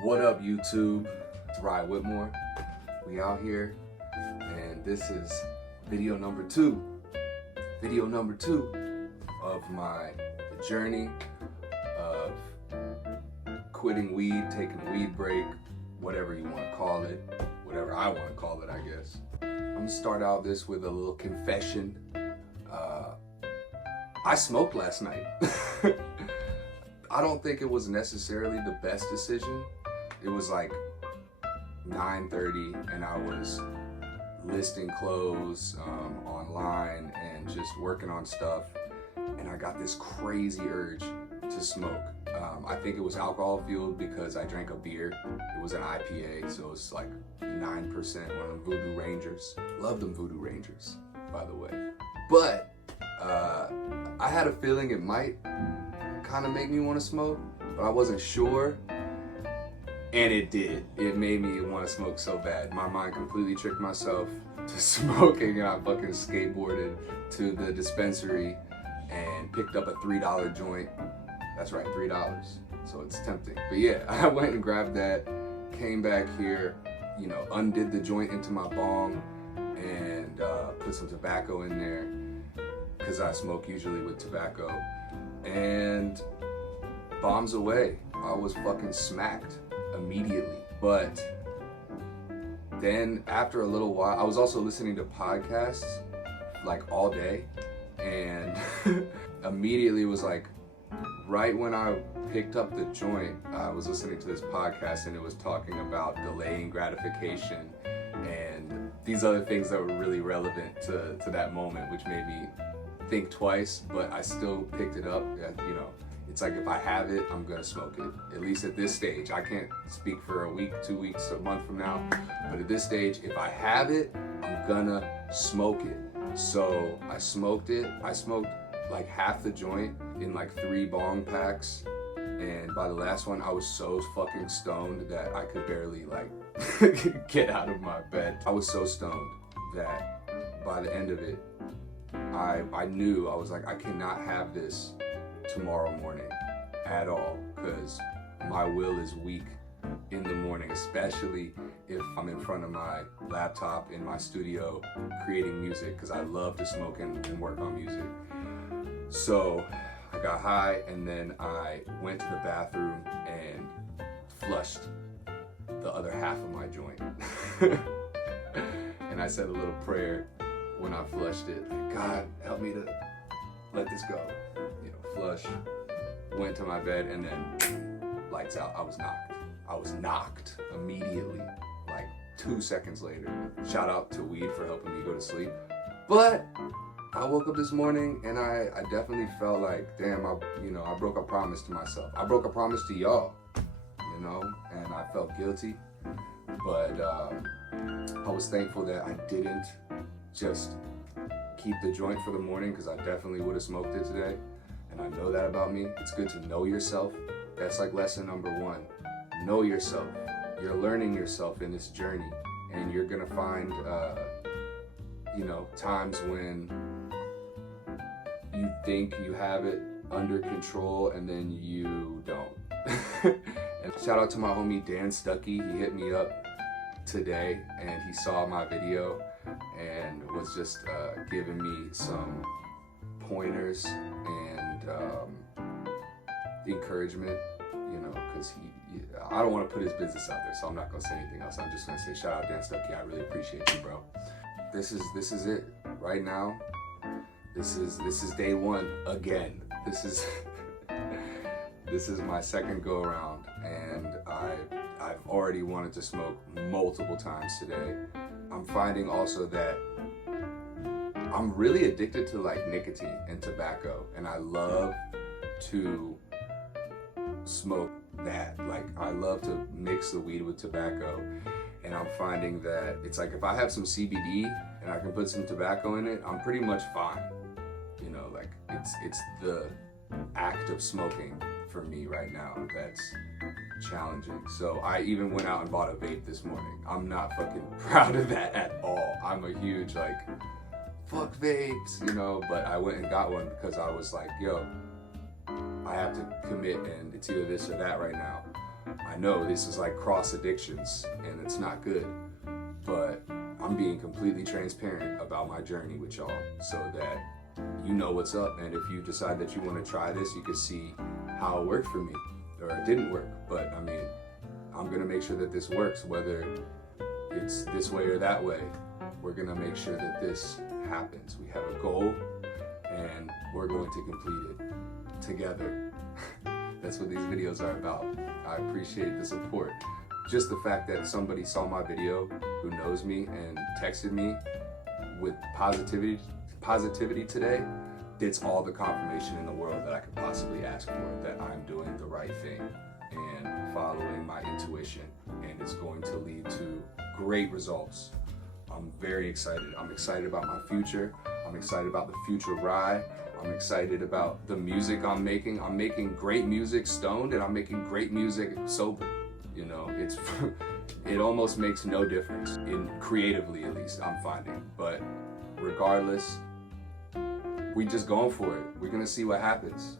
What up, YouTube? It's Rye Whitmore. We out here, and this is video number two. Video number two of my journey of quitting weed, taking a weed break, whatever you want to call it, whatever I want to call it, I guess. I'm gonna start out this with a little confession. I smoked last night. I don't think it was necessarily the best decision. It was like 9:30 and I was listing clothes online and just working on stuff, and I got this crazy urge to smoke. I think it was alcohol fueled because I drank a beer. It was an IPA, so it was like 9%, one of them Voodoo Rangers. Love them Voodoo Rangers, by the way. But I had a feeling it might kind of make me want to smoke, but I wasn't sure. And it did. It made me want to smoke so bad. My mind completely tricked myself to smoking, and I fucking skateboarded to the dispensary and picked up a $3 joint. That's right, $3. So it's tempting. But yeah, I went and grabbed that, came back here, undid the joint into my bong and put some tobacco in there, because I smoke usually with tobacco. And bombs away. I was fucking smacked immediately. But then after a little while, I was also listening to podcasts like all day, and immediately was like, right when I picked up the joint, I was listening to this podcast and it was talking about delaying gratification and these other things that were really relevant to that moment, which made me think twice, but I still picked it up. It's like, if I have it, I'm gonna smoke it. At least at this stage. I can't speak for a week, 2 weeks, a month from now, but at this stage, if I have it, I'm gonna smoke it. So I smoked it. I smoked like half the joint in like 3 bong packs, and by the last one, I was so fucking stoned that I could barely like get out of my bed. I was so stoned that by the end of it, I knew, I was like, I cannot have this tomorrow morning at all, because my will is weak in the morning, especially if I'm in front of my laptop in my studio creating music, because I love to smoke and work on music. So I got high, and then I went to the bathroom and flushed the other half of my joint. And I said a little prayer when I flushed it. God, help me to let this go. Flush, went to my bed, and then lights out. I was knocked immediately, like 2 seconds later. Shout out to weed for helping me go to sleep. But I woke up this morning and I definitely felt like, damn, I broke a promise to myself. I broke a promise to y'all, and I felt guilty. But I was thankful that I didn't just keep the joint for the morning, because I definitely would have smoked it today. And I know that about me. It's good to know yourself. That's like lesson number 1. Know yourself. You're learning yourself in this journey, and you're gonna find times when you think you have it under control and then you don't. And shout out to my homie Dan Stuckey. He hit me up today and he saw my video and was just giving me some pointers and encouragement, because I don't want to put his business out there, so I'm not gonna say anything else. I'm just gonna say shout out Dan Stuckey. I really appreciate you, bro. This is it right now. This is day 1 again. This is my second go around, and I've already wanted to smoke multiple times today. I'm finding also that I'm really addicted to like nicotine and tobacco, and I love to smoke that. Like, I love to mix the weed with tobacco, and I'm finding that it's like, if I have some CBD and I can put some tobacco in it, I'm pretty much fine. Like, it's the act of smoking for me right now that's challenging. So I even went out and bought a vape this morning. I'm not fucking proud of that at all. I'm a huge fuck vapes, but I went and got one because I was like, yo, I have to commit, and it's either this or that right now. I know this is like cross addictions and it's not good, but I'm being completely transparent about my journey with y'all so that you know what's up. And if you decide that you want to try this, you can see how it worked for me or it didn't work. But I mean, I'm gonna make sure that this works, whether it's this way or that way. We're gonna make sure that this happens. We have a goal and we're going to complete it together. That's what these videos are about. I appreciate the support. Just the fact that somebody saw my video who knows me and texted me with positivity today, it's all the confirmation in the world that I could possibly ask for, that I'm doing the right thing and following my intuition, and it's going to lead to great results. I'm very excited. I'm excited about my future. I'm excited about the future Rye. I'm excited about the music I'm making. I'm making great music stoned and I'm making great music sober. You know, it almost makes no difference, in creatively at least, I'm finding. But regardless, we just going for it. We're gonna see what happens.